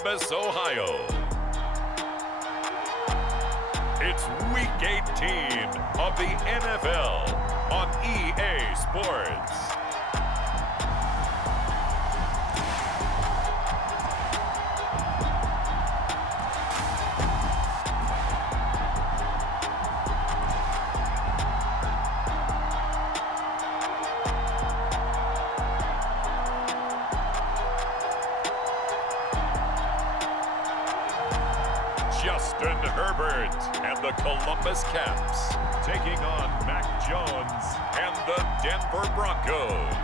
Columbus, Ohio. It's Week 18 of the NFL on EA Sports. Justin Herbert and the Columbus Caps taking on Mac Jones and the Denver Broncos.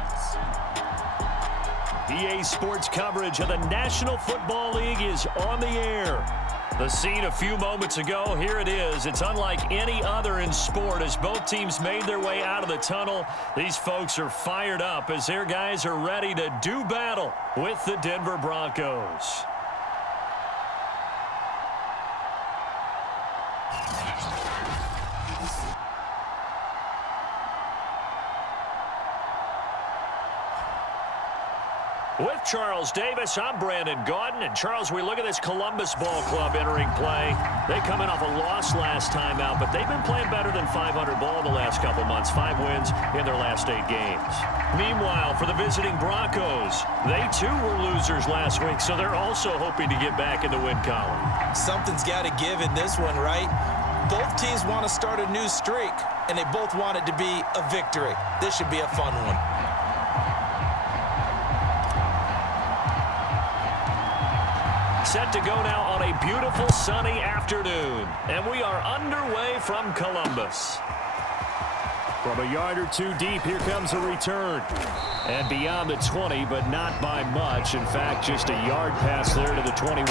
EA Sports coverage of the National Football League is on the air. The scene a few moments ago, here it is. It's unlike any other in sport as both teams made their way out of the tunnel. These folks are fired up as their guys are ready to do battle with the Denver Broncos. With Charles Davis, I'm Brandon Gaudin. And Charles, we look at this Columbus Ball Club entering play. They come in off a loss last time out, but they've been playing better than 500 ball the last couple months. 5 wins in their last 8 games. Meanwhile, for the visiting Broncos, they too were losers last week, so they're also hoping to get back in the win column. Something's got to give in this one, right? Both teams want to start a new streak, and they both want it to be a victory. This should be a fun one. Set to go now on a beautiful sunny afternoon. And we are underway from Columbus. From a yard or two deep, here comes a return. And beyond the 20, but not by much. In fact, just a yard pass there to the 21.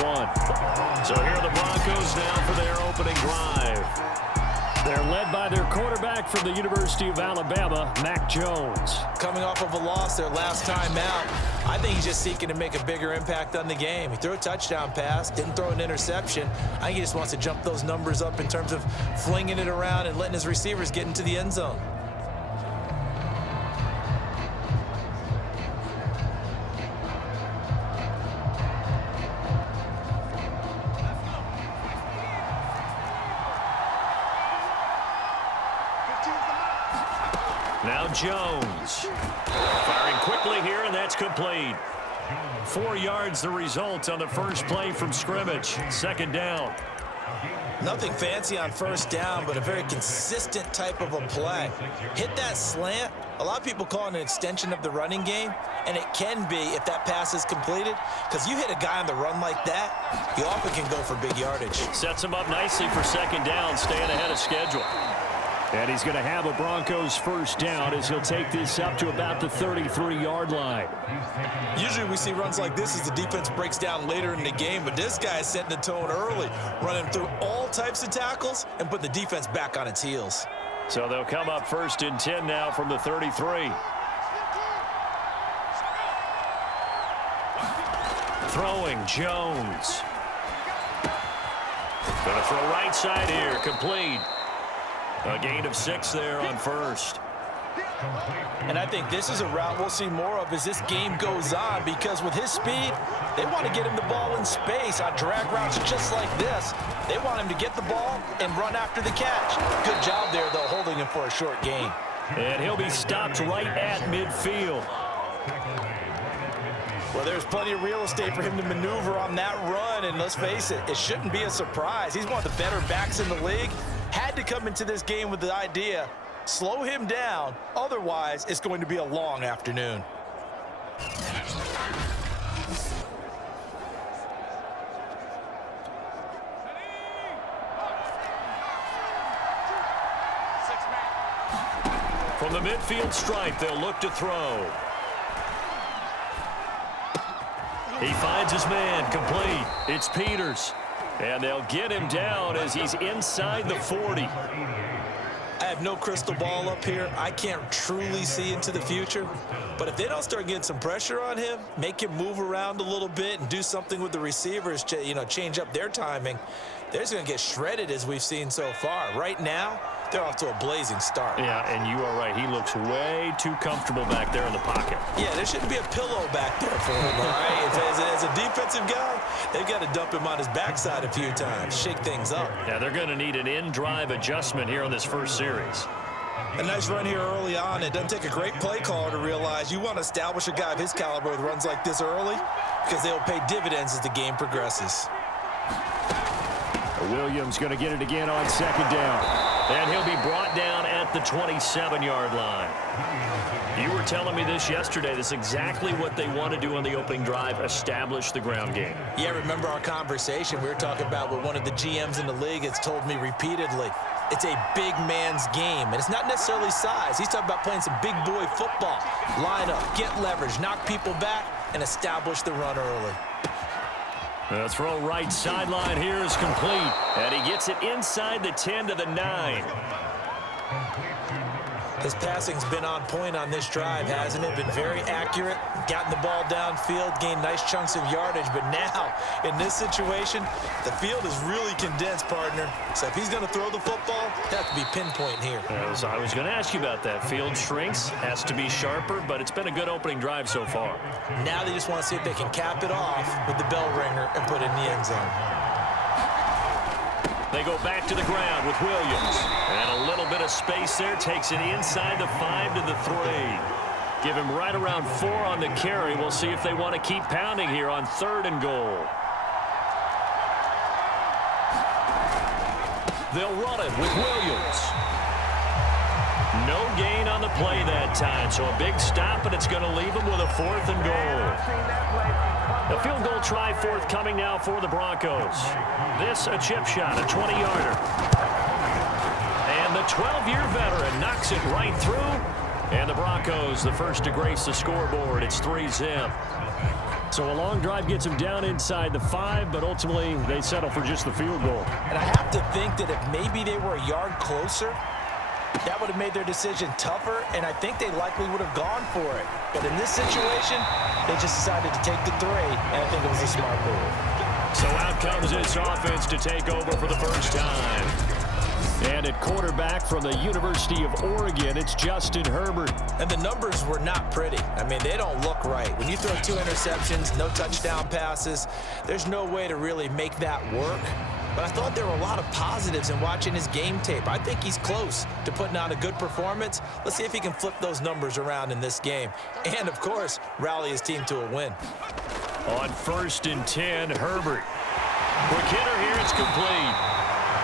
So here are the Broncos now for their opening drive. They're led by their quarterback from the University of Alabama, Mac Jones. Coming off of a loss their last time out, I think he's just seeking to make a bigger impact on the game. He threw a touchdown pass, didn't throw an interception. I think he just wants to jump those numbers up in terms of flinging it around and letting his receivers get into the end zone. Now Jones. Firing quickly here, and that's complete. 4 yards the result on the first play from scrimmage. Second down. Nothing fancy on first down, but a very consistent type of a play. Hit that slant. A lot of people call it an extension of the running game, and it can be if that pass is completed, because you hit a guy on the run like that, you often can go for big yardage. Sets him up nicely for second down, staying ahead of schedule. And he's going to have a Broncos first down as he'll take this up to about the 33-yard line. Usually we see runs like this as the defense breaks down later in the game, but this guy is setting the tone early, running through all types of tackles and put the defense back on its heels. So they'll come up first and 10 now from the 33. Throwing Jones. Going to throw right side here, complete. A gain of 6 there on first. And I think this is a route we'll see more of as this game goes on, because with his speed, they want to get him the ball in space on drag routes just like this. They want him to get the ball and run after the catch. Good job there, though, holding him for a short gain. And he'll be stopped right at midfield. Well, there's plenty of real estate for him to maneuver on that run, and let's face it, it shouldn't be a surprise. He's one of the better backs in the league. Had to come into this game with the idea, slow him down, otherwise it's going to be a long afternoon. From the midfield stripe, they'll look to throw. He finds his man, complete. It's Peters. And they'll get him down as he's inside the 40. I have no crystal ball up here. I can't truly see into the future. But if they don't start getting some pressure on him, make him move around a little bit and do something with the receivers, change up their timing, they're just going to get shredded as we've seen so far. Right now, they're off to a blazing start. Yeah, and you are right. He looks way too comfortable back there in the pocket. Yeah, there shouldn't be a pillow back there for him, all right? As a defensive guy, they've got to dump him on his backside a few times, shake things up. Yeah, they're going to need an in-drive adjustment here on this first series. A nice run here early on. It doesn't take a great play caller to realize you want to establish a guy of his caliber with runs like this early because they'll pay dividends as the game progresses. Williams going to get it again on second down. And he'll be brought down at the 27-yard line. You were telling me this yesterday. This is exactly what they want to do on the opening drive, establish the ground game. Yeah, remember our conversation. We were talking about what one of the GMs in the league has told me repeatedly. It's a big man's game, and it's not necessarily size. He's talking about playing some big boy football. Line up, get leverage, knock people back, and establish the run early. The throw right sideline here is complete, and he gets it inside the 10 to the 9. His passing's been on point on this drive, hasn't it? Been very accurate, gotten the ball downfield, gained nice chunks of yardage, but now, in this situation, the field is really condensed, partner. So if he's going to throw the football, that could be pinpoint here. I was going to ask you about that. Field shrinks, has to be sharper, but it's been a good opening drive so far. Now they just want to see if they can cap it off with the bell ringer and put it in the end zone. They go back to the ground with Williams. And a little bit of space there. Takes it inside the 5 to the 3. Give him right around 4 on the carry. We'll see if they want to keep pounding here on 3rd and goal. They'll run it with Williams. No gain on the play that time. So a big stop, and it's going to leave them with a 4th and goal. A field goal try forthcoming now for the Broncos. This a chip shot, a 20-yarder. And the 12-year veteran knocks it right through. And the Broncos, the first to grace the scoreboard. It's 3-zip. So a long drive gets them down inside the 5, but ultimately they settle for just the field goal. And I have to think that if maybe they were a yard closer, that would have made their decision tougher, and I think they likely would have gone for it. But in this situation, they just decided to take the 3, and I think it was a smart move. So out comes this offense to take over for the first time. And at quarterback from the University of Oregon, it's Justin Herbert. And the numbers were not pretty. I mean, they don't look right. When you throw 2 interceptions, no touchdown passes, there's no way to really make that work. But I thought there were a lot of positives in watching his game tape. I think he's close to putting on a good performance. Let's see if he can flip those numbers around in this game. And, of course, rally his team to a win. On 1st and 10, Herbert. Quick hitter here, it's complete.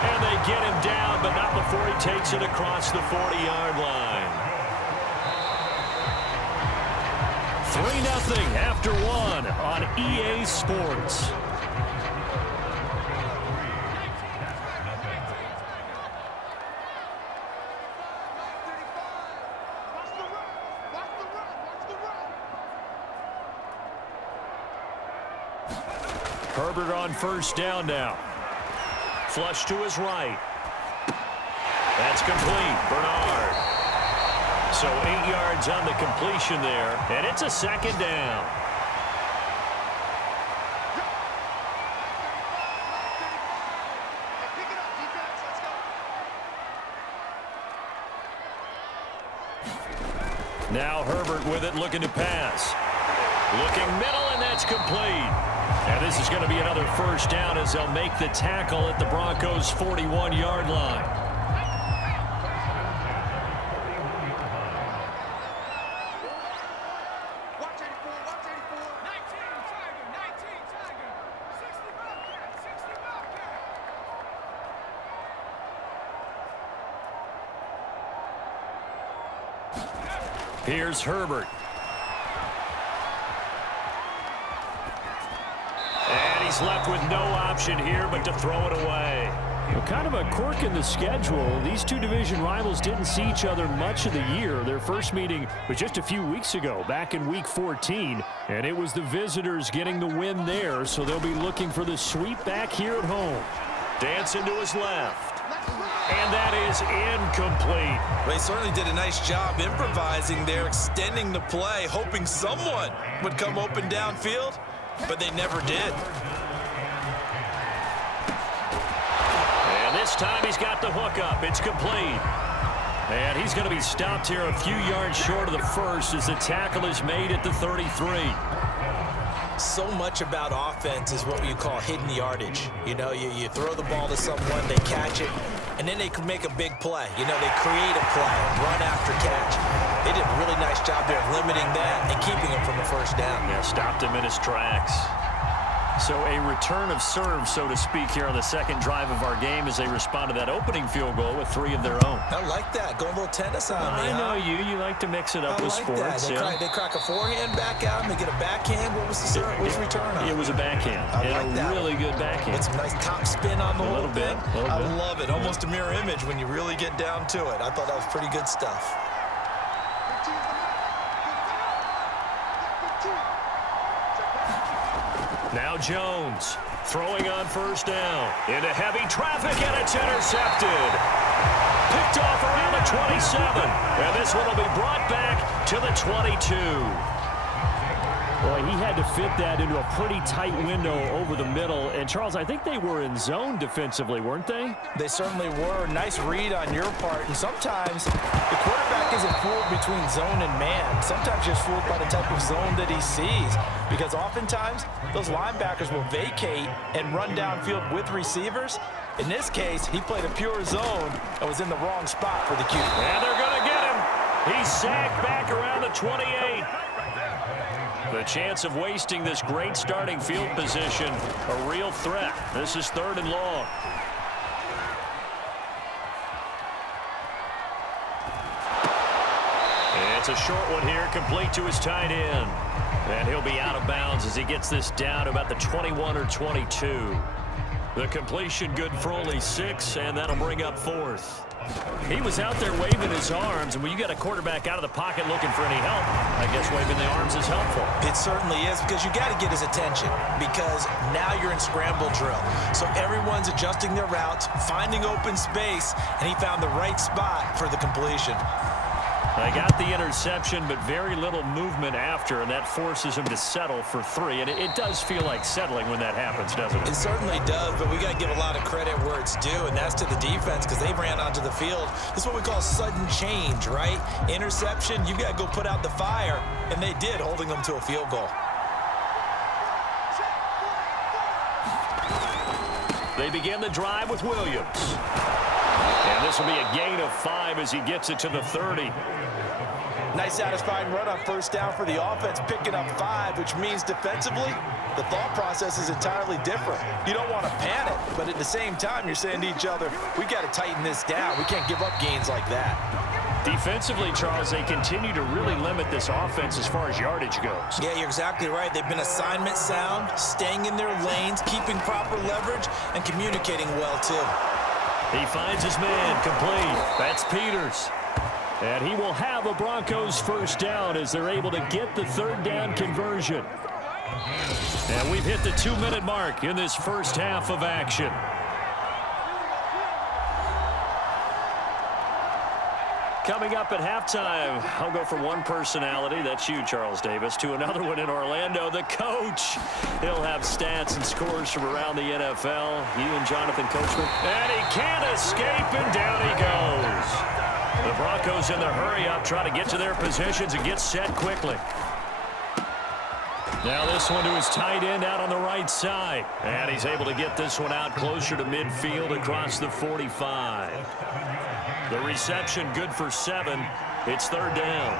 And they get him down, but not before he takes it across the 40-yard line. 3-0 after 1 on EA Sports. Herbert on 1st down now. Flush to his right. That's complete. Bernard. So 8 yards on the completion there, and it's a 2nd down. Now Herbert with it, looking to pass. Looking middle, and that's complete. And this is going to be another 1st down as they'll make the tackle at the Broncos' 41-yard line. Here's Herbert. And he's left with no option here but to throw it away. Well, kind of a quirk in the schedule. These two division rivals didn't see each other much of the year. Their first meeting was just a few weeks ago, back in Week 14. And it was the visitors getting the win there, so they'll be looking for the sweep back here at home. Dancing to his left. And that is incomplete. They certainly did a nice job improvising there, extending the play, hoping someone would come open downfield, but they never did. And this this time he's got the hook up. It's complete. And he's going to be stopped here a few yards short of the first as the tackle is made at the 33. So much about offense is what you call hidden yardage. You know, you throw the ball to someone, they catch it, and then they can make a big play. You know, they create a play, run after catch. They did a really nice job there of limiting that and keeping him from a first down. Yeah, stopped him in his tracks. So a return of serve, so to speak, here on the second drive of our game as they respond to that opening field goal with 3 of their own. I like that. Going a little tennis on me. I know you. You like to mix it up with sports. They crack a forehand back out and they get a backhand. What was the serve? What was the return on? It was a backhand. And a really good backhand. With some nice top spin on the whole thing. I love it. Almost a mirror image when you really get down to it. I thought that was pretty good stuff. Now Jones throwing on first down into heavy traffic, and it's intercepted. Picked off around the 27, and this one will be brought back to the 22. Boy, he had to fit that into a pretty tight window over the middle. And, Charles, I think they were in zone defensively, weren't they? They certainly were. Nice read on your part. And sometimes the quarterback isn't fooled between zone and man. Sometimes just fooled by the type of zone that he sees. Because oftentimes, those linebackers will vacate and run downfield with receivers. In this case, he played a pure zone and was in the wrong spot for the QB. And they're going to get him. He's sacked back around the 28. The chance of wasting this great starting field position, a real threat. This is 3rd and long. And it's a short one here, complete to his tight end. And he'll be out of bounds as he gets this down to about the 21 or 22. The completion good for only 6, and that'll bring up 4th. He was out there waving his arms, and when you got a quarterback out of the pocket looking for any help, I guess waving the arms is helpful. It certainly is, because you got to get his attention, because now you're in scramble drill. So everyone's adjusting their routes, finding open space, and he found the right spot for the completion. They got the interception, but very little movement after, and that forces him to settle for 3. And it does feel like settling when that happens, doesn't it? It certainly does, but we got to give a lot of credit where it's due, and that's to the defense, because they ran onto the field. This is what we call sudden change, right? Interception, you got to go put out the fire, and they did, holding them to a field goal. They begin the drive with Williams. And this will be a gain of 5 as he gets it to the 30. Nice satisfying run on first down for the offense, picking up 5, which means defensively, the thought process is entirely different. You don't want to panic, but at the same time, you're saying to each other, we got to tighten this down. We can't give up gains like that. Defensively, Charles, they continue to really limit this offense as far as yardage goes. Yeah, you're exactly right. They've been assignment sound, staying in their lanes, keeping proper leverage, and communicating well, too. He finds his man complete. That's Peters. And he will have a Broncos first down as they're able to get the 3rd down conversion. And we've hit the 2-minute mark in this first half of action. Coming up at halftime, I'll go from one personality, that's you, Charles Davis, to another one in Orlando, the coach. He'll have stats and scores from around the NFL. You and Jonathan Coachman. And he can't escape, and down he goes. The Broncos in the hurry-up try to get to their positions and get set quickly. Now this one to his tight end out on the right side. And he's able to get this one out closer to midfield across the 45. The reception good for 7. It's 3rd down.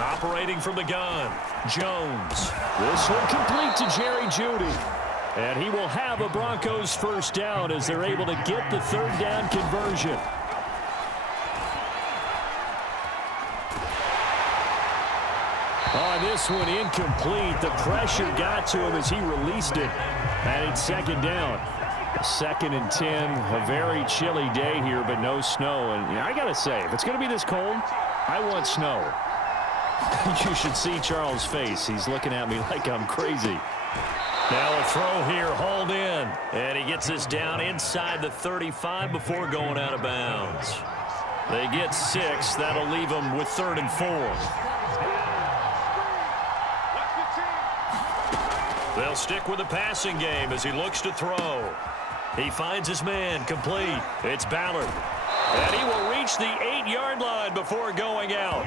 Operating from the gun, Jones. This one complete to Jerry Jeudy. And he will have a Broncos first down as they're able to get the 3rd down conversion. On this one, incomplete. The pressure got to him as he released it. And it's 2nd down. 2nd and 10, a very chilly day here, but no snow. And I got to say, if it's going to be this cold, I want snow. You should see Charles' face. He's looking at me like I'm crazy. Now a throw here, hauled in. And he gets this down inside the 35 before going out of bounds. They get 6. That'll leave them with 3rd and 4. They'll stick with the passing game as he looks to throw. He finds his man, complete. It's Ballard. And he will reach the 8-yard line before going out.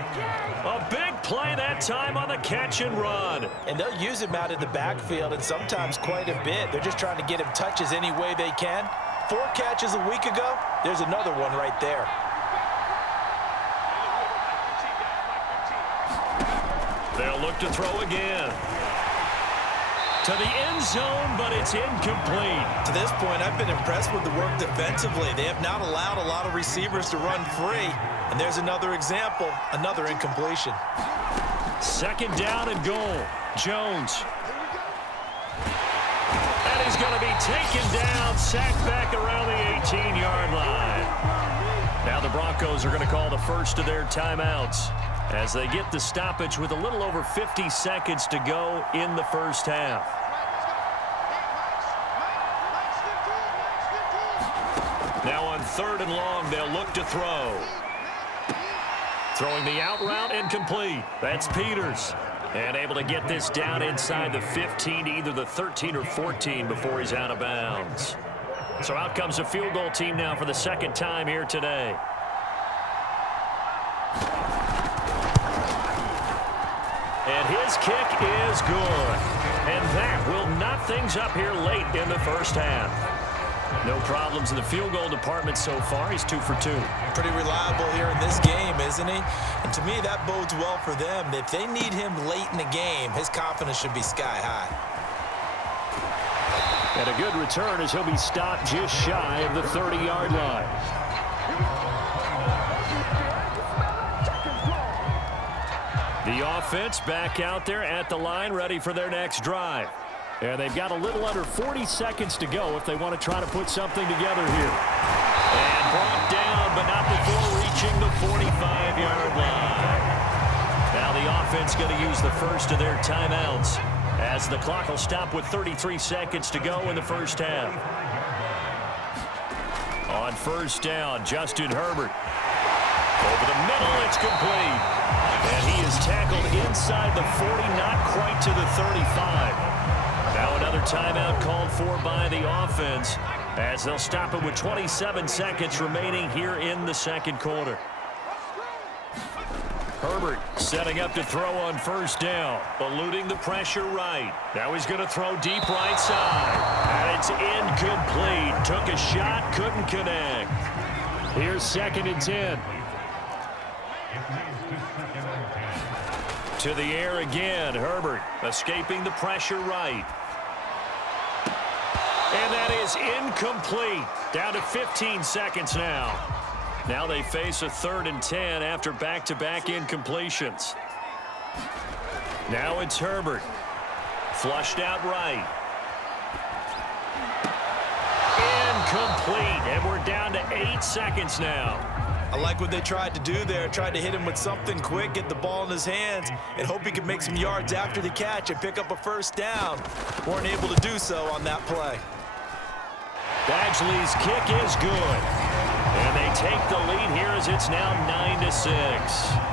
A big play that time on the catch and run. And they'll use him out in the backfield, and sometimes quite a bit. They're just trying to get him touches any way they can. 4 catches a week ago, there's another one right there. They'll look to throw again. To the end zone, but it's incomplete. To this point, I've been impressed with the work defensively. They have not allowed a lot of receivers to run free. And there's another example, another incompletion. 2nd down and goal. Jones. And he's going to be taken down, sacked back around the 18-yard line. Now the Broncos are going to call the first of their timeouts as they get the stoppage with a little over 50 seconds to go in the first half. Now on 3rd and long, they'll look to throw. Throwing the out route incomplete. That's Peters. And able to get this down inside the 15 to either the 13 or 14 before he's out of bounds. So out comes the field goal team now for the 2nd time here today. And his kick is good. And that will knot things up here late in the first half. No problems in the field goal department so far. He's 2 for 2. Pretty reliable here in this game, isn't he? And to me, that bodes well for them. If they need him late in the game, his confidence should be sky high. And a good return as he'll be stopped just shy of the 30-yard line. The offense back out there at the line, ready for their next drive. And they've got a little under 40 seconds to go if they want to try to put something together here. And brought down, but not before reaching the 45-yard line. Now the offense going to use the first of their timeouts as the clock will stop with 33 seconds to go in the first half. On 1st down, Justin Herbert. Over the middle, it's complete. And he is tackled inside the 40, not quite to the 35. Now another timeout called for by the offense as they'll stop it with 27 seconds remaining here in the 2nd quarter. Herbert setting up to throw on 1st down, eluding the pressure right. Now he's going to throw deep right side. And it's incomplete. Took a shot, couldn't connect. Here's 2nd and 10. To the air again, Herbert escaping the pressure right. And that is incomplete. Down to 15 seconds now. Now they face a 3rd and 10 after back-to-back incompletions. Now it's Herbert. Flushed out right. Incomplete. And we're down to 8 seconds now. I like what they tried to do there. Tried to hit him with something quick, get the ball in his hands, and hope he could make some yards after the catch and pick up a 1st down. Weren't able to do so on that play. Badgley's kick is good. And they take the lead here as it's now 9-6.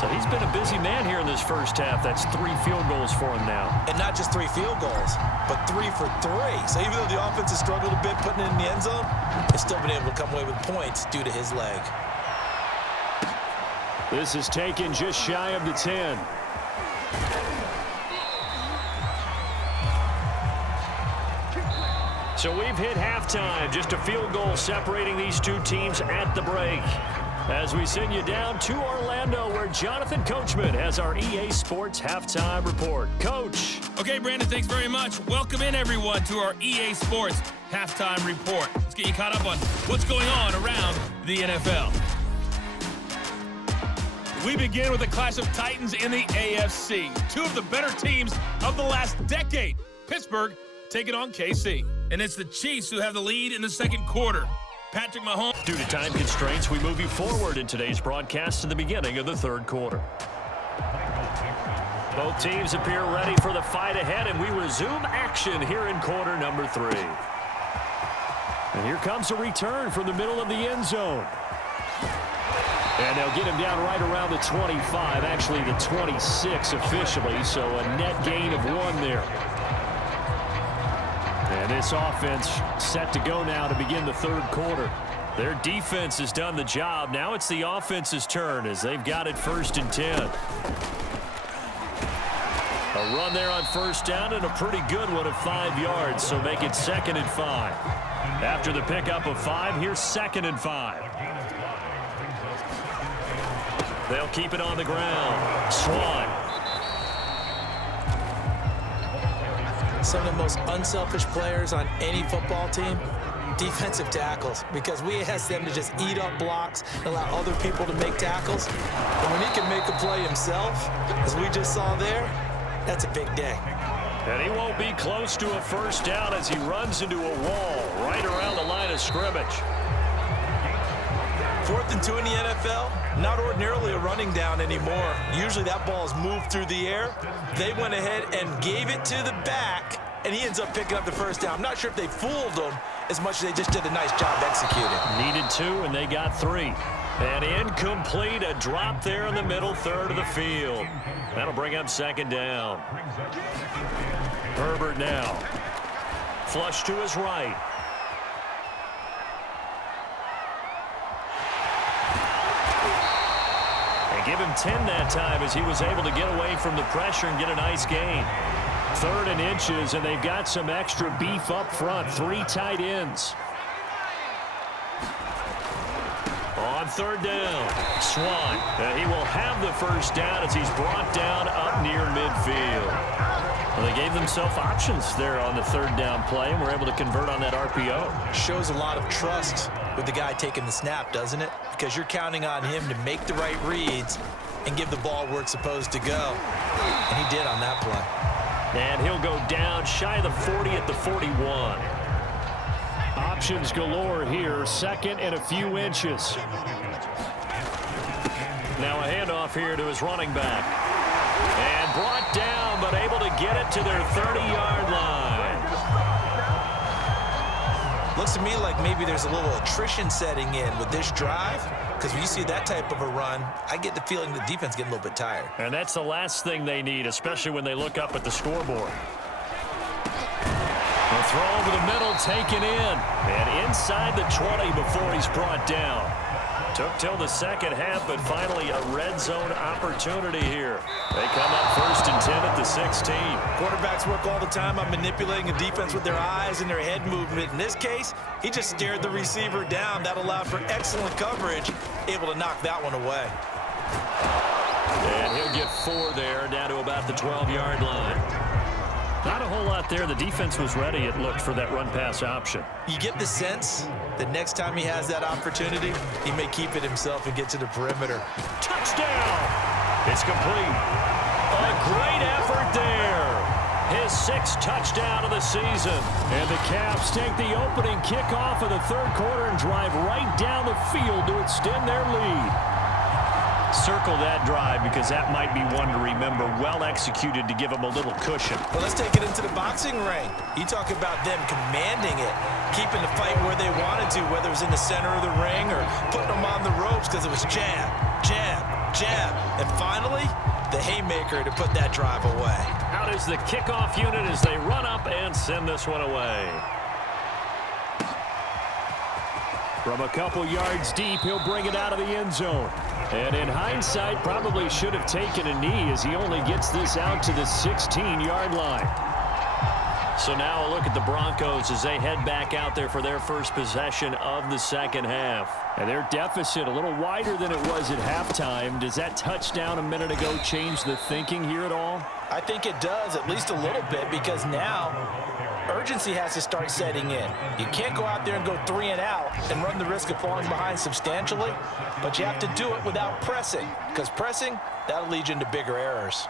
So he's been a busy man here in this first half. That's 3 field goals for him now. And not just 3 field goals, but 3 for 3. So even though the offense has struggled a bit putting it in the end zone, they've still been able to come away with points due to his leg. This is taken just shy of the 10. So we've hit halftime. Just a field goal separating these two teams at the break. As we send you down to Orlando, where Jonathan Coachman has our EA Sports Halftime Report. Coach. Okay, Brandon, thanks very much. Welcome in, everyone, to our EA Sports Halftime Report. Let's get you caught up on what's going on around the NFL. We begin with a clash of titans in the AFC. 2 of the better teams of the last decade. Pittsburgh taking on KC. And it's the Chiefs who have the lead in the 2nd quarter. Patrick Mahomes. Due to time constraints, we move you forward in today's broadcast to the beginning of the 3rd quarter. Both teams appear ready for the fight ahead, and we resume action here in quarter number 3. And here comes a return from the middle of the end zone. And they'll get him down right around the 25, actually the 26 officially, so a net gain of 1 there. And this offense set to go now to begin the third quarter. Their defense has done the job. Now it's the offense's turn as they've got it 1st and 10. A run there on first down and a pretty good one of 5 yards, so make it 2nd and 5. After the pickup of 5, here's 2nd and 5. They'll keep it on the ground. Swan. Some of the most unselfish players on any football team, defensive tackles, because we ask them to just eat up blocks and allow other people to make tackles. And when he can make a play himself, as we just saw there, that's a big day. And he won't be close to a first down as he runs into a wall right around the line of scrimmage. 4th and 2 in the NFL, not ordinarily a running down anymore. Usually that ball is moved through the air. They went ahead and gave it to the back, and he ends up picking up the first down. I'm not sure if they fooled him as much as they just did a nice job executing. Needed 2, and they got 3. And incomplete, a drop there in the middle third of the field. That'll bring up 2nd down. Herbert now. Flush to his right. And give him 10 that time as he was able to get away from the pressure and get a nice gain. 3rd and inches, and they've got some extra beef up front. 3 tight ends. On 3rd down, Swan. He will have the first down as he's brought down up near midfield. Well, they gave themselves options there on the 3rd down play and were able to convert on that RPO. Shows a lot of trust with the guy taking the snap, doesn't it? Because you're counting on him to make the right reads and give the ball where it's supposed to go. And he did on that play. And he'll go down shy of the 40 at the 41. Options galore here, 2nd and a few inches. Now a handoff here to his running back. And brought down, but able to get it to their 30-yard line. Looks to me like maybe there's a little attrition setting in with this drive, because when you see that type of a run, I get the feeling the defense getting a little bit tired. And that's the last thing they need, especially when they look up at the scoreboard. The throw over the middle taken in. And inside the 20 before he's brought down. Took till the second half, but finally a red zone opportunity here. They come up 1st and 10 at the 16. Quarterbacks work all the time on manipulating a defense with their eyes and their head movement. In this case, he just stared the receiver down. That allowed for excellent coverage, able to knock that one away. And he'll get 4 there, down to about the 12-yard line. Not a whole lot there. The defense was ready, it looked, for that run-pass option. You get the sense that next time he has that opportunity, he may keep it himself and get to the perimeter. Touchdown! It's complete. A great effort there. His 6th touchdown of the season. And the Caps take the opening kickoff of the 3rd quarter and drive right down the field to extend their lead. Circle that drive because that might be one to remember. Well executed to give them a little cushion. Well, let's take it into the boxing ring. You talk about them commanding it, keeping the fight where they wanted to, whether it was in the center of the ring or putting them on the ropes because it was jab, jab, jab. And finally, the haymaker to put that drive away. Out is the kickoff unit as they run up and send this one away. From a couple yards deep, he'll bring it out of the end zone. And in hindsight, probably should have taken a knee as he only gets this out to the 16-yard line. So now a look at the Broncos as they head back out there for their first possession of the second half. And their deficit a little wider than it was at halftime. Does that touchdown a minute ago change the thinking here at all? I think it does, at least a little bit, because now urgency has to start setting in. You can't go out there and go 3 and out and run the risk of falling behind substantially, but you have to do it without pressing, because pressing, that'll lead you into bigger errors.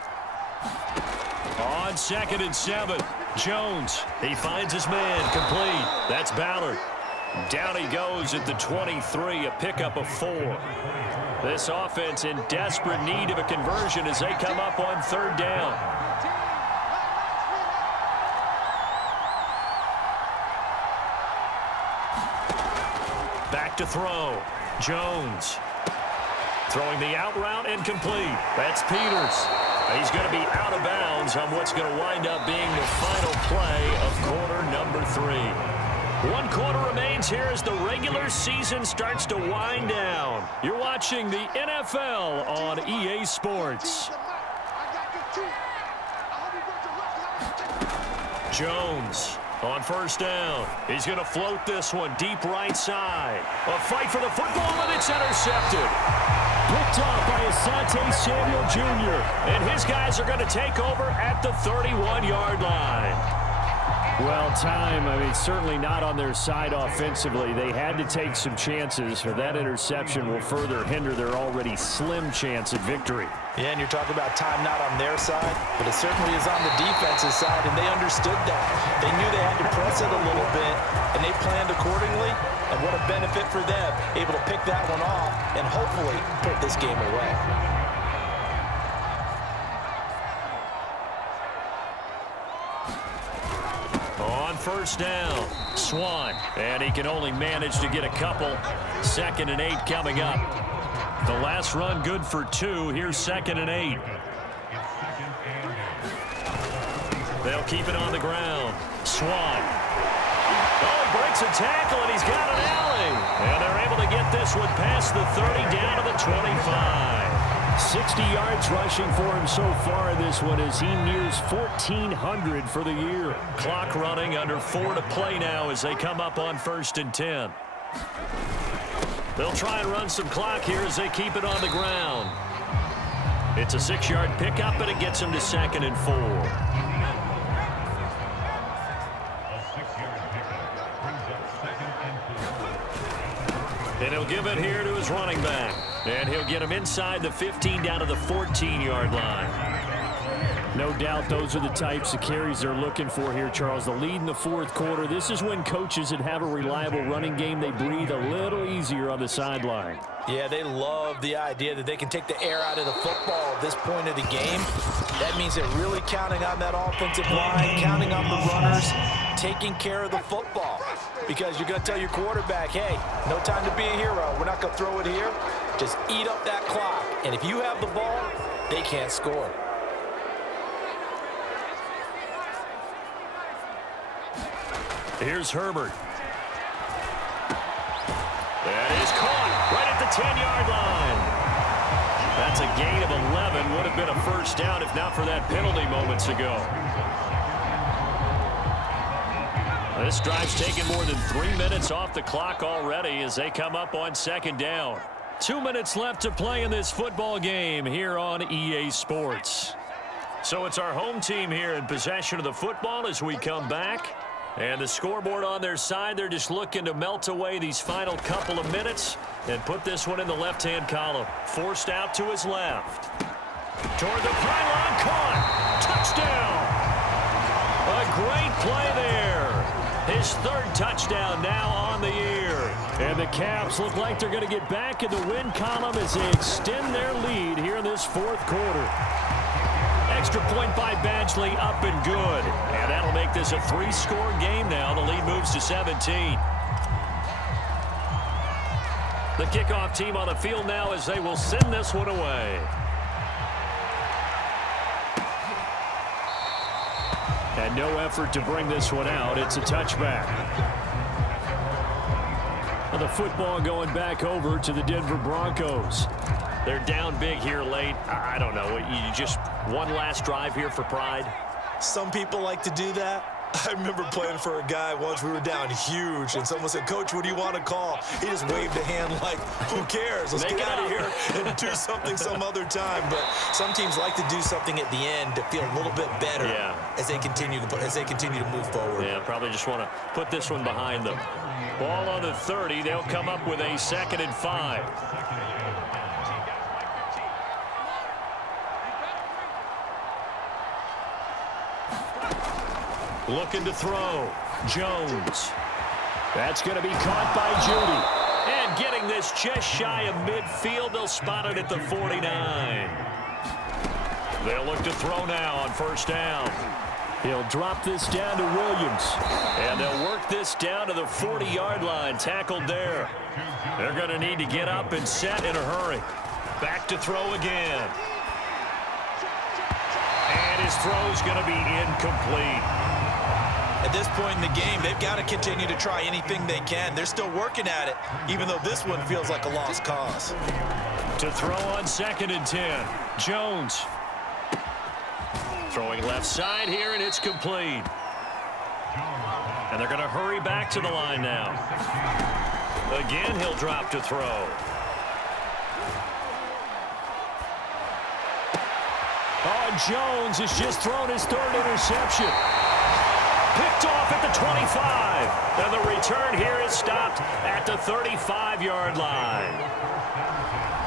On 2nd and 7, Jones, he finds his man, complete. That's Ballard. Down he goes at the 23, a pickup of 4. This offense in desperate need of a conversion as they come up on 3rd down. Back to throw. Jones throwing the out route and complete. That's Peters. He's going to be out of bounds on what's going to wind up being the final play of quarter number 3. 1 quarter remains here as the regular season starts to wind down. You're watching the NFL on EA Sports. Jones on first down. He's going to float this one deep right side. A fight for the football, and it's intercepted. Picked off by Asante Samuel Jr. And his guys are going to take over at the 31-yard line. Well, certainly not on their side offensively. They had to take some chances, for that interception will further hinder their already slim chance at victory. Yeah, and you're talking about time not on their side, but it certainly is on the defensive side, and they understood that. They knew they had to press it a little bit, and they planned accordingly, and what a benefit for them, able to pick that one off and hopefully put this game away. On first down, Swan, and he can only manage to get a couple. 2nd and 8 coming up. The last run good for 2. Here's 2nd and 8. They'll keep it on the ground. Swan. Oh, he breaks a tackle, and he's got an alley. And they're able to get this one past the 30 down to the 25. 60 yards rushing for him so far in this one as he nears 1,400 for the year. Clock running, under 4 to play now as they come up on 1st and 10. They'll try and run some clock here as they keep it on the ground. It's a 6-yard pickup, and it gets him to 2nd and 4. And he'll give it here to his running back. And he'll get him inside the 15 down to the 14-yard line. No doubt those are the types of carries they're looking for here, Charles. The lead in the 4th quarter. This is when coaches that have a reliable running game, they breathe a little easier on the sideline. Yeah, they love the idea that they can take the air out of the football at this point of the game. That means they're really counting on that offensive line, counting on the runners, taking care of the football. Because you're going to tell your quarterback, hey, no time to be a hero. We're not going to throw it here. Just eat up that clock. And if you have the ball, they can't score. Here's Herbert. That is caught right at the 10-yard line. That's a gain of 11. Would have been a first down if not for that penalty moments ago. This drive's taken more than 3 minutes off the clock already as they come up on 2nd down. 2 minutes left to play in this football game here on EA Sports. So it's our home team here in possession of the football as we come back. And the scoreboard on their side, they're just looking to melt away these final couple of minutes and put this one in the left-hand column. Forced out to his left. Toward the pylon, caught. Touchdown. A great play there. His 3rd touchdown now on the year. And the Caps look like they're going to get back in the win column as they extend their lead here in this 4th quarter. Extra point by Badgley, up and good. And that'll make this a 3-score game now. The lead moves to 17. The kickoff team on the field now as they will send this one away. And no effort to bring this one out. It's a touchback. Well, the football going back over to the Denver Broncos. They're down big here late. I don't know. You just one last drive here for pride? Some people like to do that. I remember playing for a guy once. We were down huge, and someone said, "Coach, what do you want to call?" He just waved a hand like, who cares? Let's get out of here and do something some other time. But some teams like to do something at the end to feel a little bit better as they continue to move forward. Yeah, probably just want to put this one behind them. Ball on the 30. They'll come up with a 2nd and 5. Looking to throw. Jones. That's going to be caught by Judy. And getting this just shy of midfield. They'll spot it at the 49. They'll look to throw now on 1st down. He'll drop this down to Williams. And they'll work this down to the 40-yard line. Tackled there. They're going to need to get up and set in a hurry. Back to throw again. And his throw's going to be incomplete. At this point in the game, they've got to continue to try anything they can. They're still working at it, even though this one feels like a lost cause. To throw on 2nd and 10. Jones. Throwing left side here, and it's complete. And they're going to hurry back to the line now. Again, he'll drop to throw. Oh, Jones has just thrown his 3rd interception. Picked off at the 25. And the return here is stopped at the 35-yard line.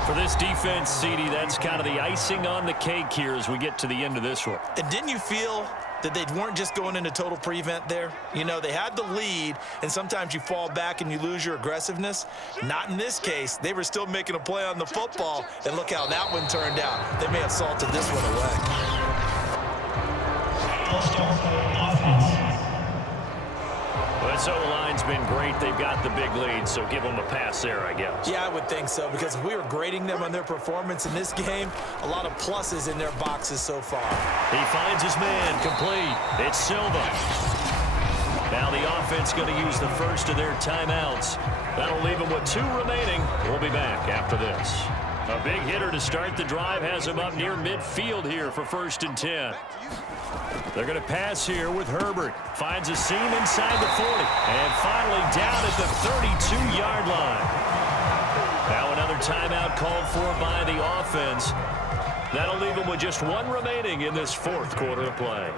For this defense, CD, that's kind of the icing on the cake here as we get to the end of this one. And didn't you feel that they weren't just going into total prevent there? You know, they had the lead, and sometimes you fall back and you lose your aggressiveness. Not in this case. They were still making a play on the football, and look how that one turned out. They may have salted this one away. This O-line's been great. They've got the big lead, so give them a pass there, I guess. Yeah, I would think so, because if we were grading them on their performance in this game, a lot of pluses in their boxes so far. He finds his man, complete. It's Silva. Now the offense going to use the first of their timeouts. That'll leave them with 2 remaining. We'll be back after this. A big hitter to start the drive has him up near midfield here for 1st and 10. They're going to pass here with Herbert. Finds a seam inside the 40. And finally down at the 32-yard line. Now another timeout called for by the offense. That'll leave them with just 1 remaining in this 4th quarter of play.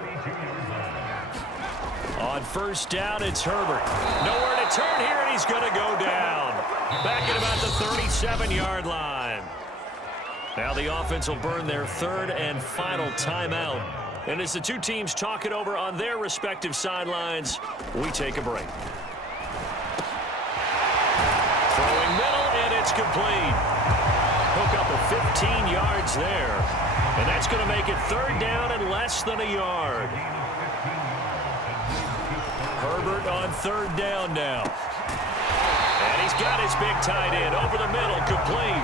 On 1st down, it's Herbert. Nowhere to turn here, and he's going to go down. Back at about the 37-yard line. Now the offense will burn their 3rd and final timeout. And as the 2 teams talk it over on their respective sidelines, we take a break. Throwing middle, and it's complete. Hook up of 15 yards there. And that's going to make it 3rd down and less than a yard. Herbert on 3rd down now. And he's got his big tight end over the middle, complete.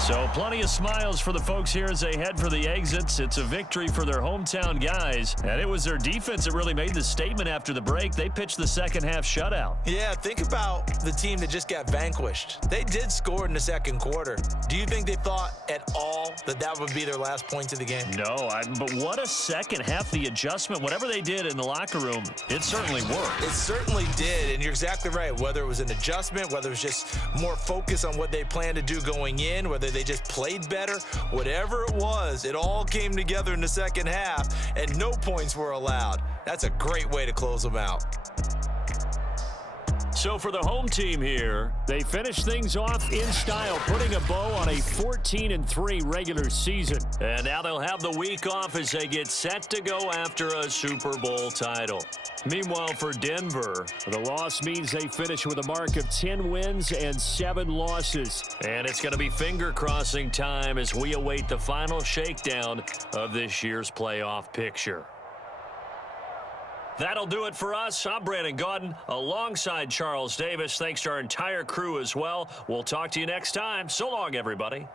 So plenty of smiles for the folks here as they head for the exits. It's a victory for their hometown guys. And it was their defense that really made the statement after the break. They pitched the 2nd half shutout. Yeah, think about the team that just got vanquished. They did score in the 2nd quarter. Do you think they thought at all that that would be their last point of the game? No, but what a 2nd half. The adjustment, whatever they did in the locker room, it certainly worked. It certainly did, and you're exactly right. Whether it was an adjustment, whether it was just more focus on what they planned to do going in, whether they just played better, whatever it was, it all came together in the 2nd half, and no points were allowed. That's a great way to close them out. So for the home team here, they finished things off in style, putting a bow on a 14-3 regular season. And now they'll have the week off as they get set to go after a Super Bowl title. Meanwhile, for Denver, the loss means they finish with a mark of 10 wins and 7 losses. And it's going to be finger-crossing time as we await the final shakedown of this year's playoff picture. That'll do it for us. I'm Brandon Gaudin alongside Charles Davis. Thanks to our entire crew as well. We'll talk to you next time. So long, everybody.